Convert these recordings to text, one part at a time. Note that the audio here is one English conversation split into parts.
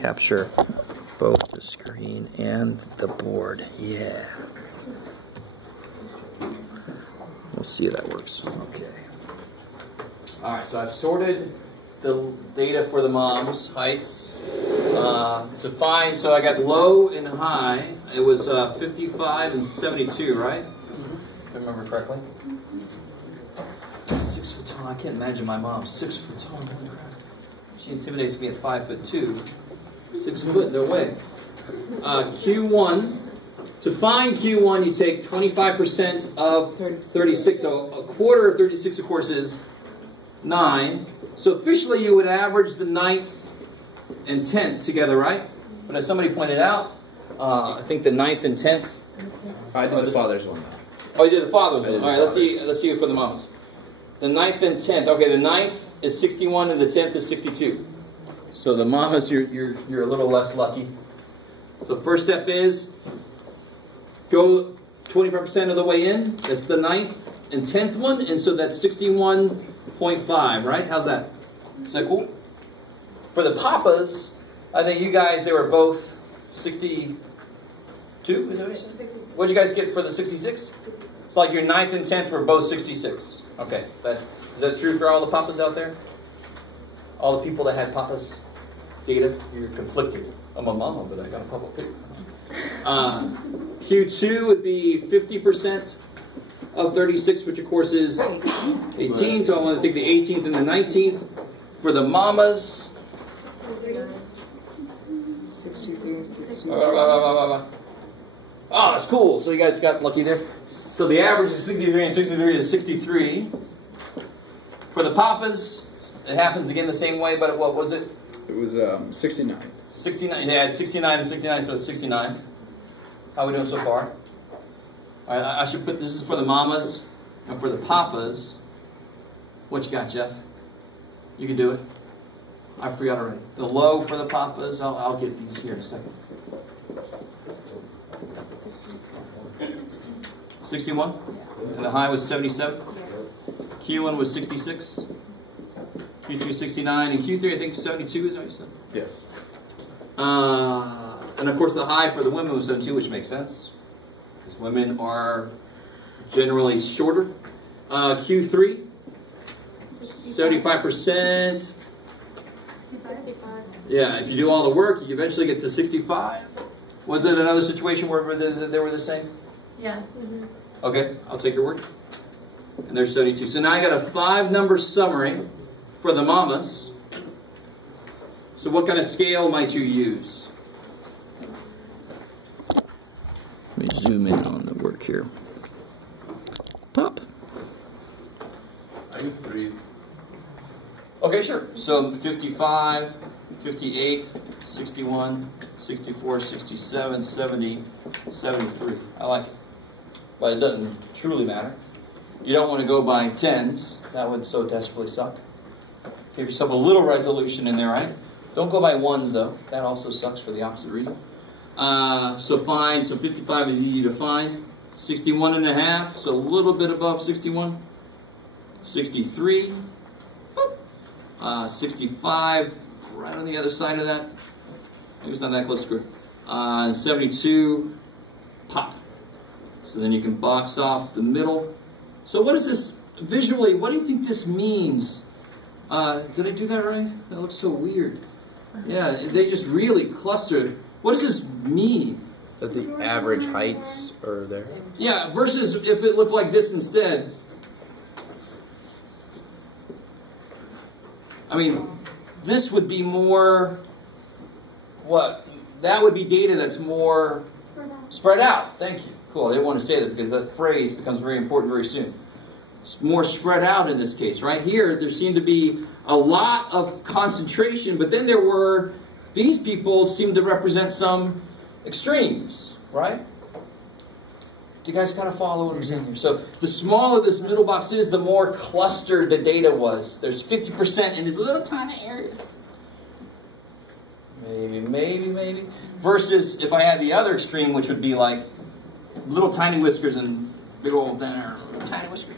capture both the screen and the board. Yeah. We'll see if that works. Okay. All right, so I've sorted the data for the moms, heights, to find, so I got low and high. It was 55 and 72, right? If I remember correctly. 6 foot tall. I can't imagine my mom. 6 foot tall. She intimidates me at 5'2". 6 foot, no way. Q1. To find Q1, you take 25% of 36. So a quarter of 36, of course, is 9. So officially, you would average the 9th and 10th together, right? But as somebody pointed out, I think the 9th and 10th. I did the father's one, though. Oh, you did the father's one. All right, let's see it for the moms. The 9th and 10th. Okay, the 9th is 61 and the 10th is 62. So the mamas, you're a little less lucky. So first step is go 25% of the way in. That's the 9th and 10th one, and so that's 61.5, right? How's that? Is that cool? For the papas, I think you guys, they were both 62. What did you guys get for the 66? It's like your 9th and 10th were both 66. Okay, is that true for all the papas out there? All the people that had papas data? You're conflicted. I'm a mama, but I got a papa too. Q2 would be 50% of 36, which of course is 18. So I want to take the 18th and the 19th. For the mamas, 63, 63. Oh, that's cool. So you guys got lucky there. So the average is 63 and 63 is 63. For the papas, it happens again the same way, but what was it? It was 69. 69. Yeah, it's 69 and 69, so it's 69. How are we doing so far? All right, I should put this is for the mamas, and for the papas. What you got, Jeff? You can do it. I forgot already. The low for the papas. I'll get these here in a second. 61, and the high was 77. Q1 was 66. Q2 69, and Q3 I think 72 is what you said. Yes. And of course the high for the women was 72, which makes sense because women are generally shorter. Q3, 75%. Yeah, if you do all the work, you eventually get to 65. Was it another situation where they were the same? Yeah. Okay, I'll take your word. And there's 72. So now I got a 5-number summary for the mamas. So what kind of scale might you use? Let me zoom in on the work here. Pop. I use 3s. Okay, sure. So 55, 58, 61, 64, 67, 70, 73. I like it. But it doesn't truly matter. You don't want to go by 10s. That would so desperately suck. Give yourself a little resolution in there, right? Don't go by 1s, though. That also sucks for the opposite reason. So 55 is easy to find. 61 and a half, so a little bit above 61. 63. 65, right on the other side of that. Maybe it's not that close to good. 72, pop. So then you can box off the middle. So what is this, visually, what do you think this means? Did I do that right? That looks so weird. Yeah, they just really clustered. What does this mean? That the average heights are there? Yeah, versus if it looked like this instead. I mean, this would be more, what? That would be data that's more spread out. Thank you. Cool, I didn't want to say that because that phrase becomes very important very soon. It's more spread out in this case. Right here, there seemed to be a lot of concentration, but then there were, these people seem to represent some extremes, right? Do you guys kind of follow what I'm saying here? So the smaller this middle box is, the more clustered the data was. There's 50% in this little tiny area. Maybe. Versus if I had the other extreme, which would be like little tiny whiskers and big old tiny whiskers.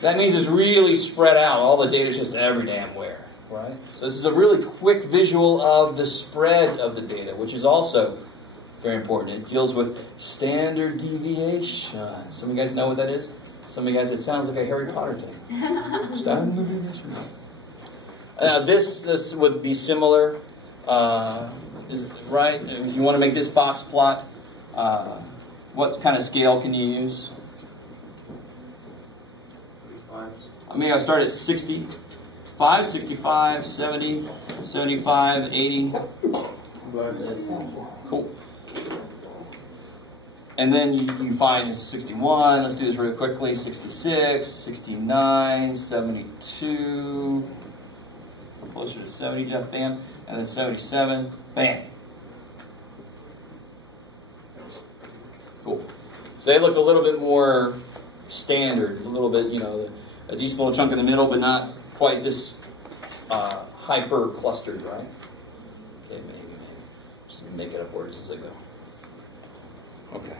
That means it's really spread out. All the data's just every damn where. right? So this is a really quick visual of the spread of the data, which is also very important. It deals with standard deviation. Some of you guys know what that is? Some of you guys, it sounds like a Harry Potter thing. Standard deviation. This would be similar, right? If you want to make this box plot, what kind of scale can you use? I mean, I start at 65, 65, 70, 75, 80. Cool. And then you find 61. Let's do this really quickly. 66, 69, 72. Closer to 70, Jeff, bam. And then 77, bam. Cool. So they look a little bit more standard, a little bit, you know, a decent little chunk in the middle, but not quite this hyper clustered, right? Okay, maybe. Just make it up words as I go. Okay.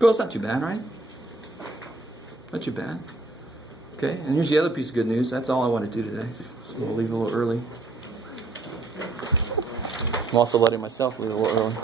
Well, it's not too bad, right? Not too bad. Okay, and here's the other piece of good news. That's all I want to do today. So we'll leave a little early. I'm also letting myself leave a little early.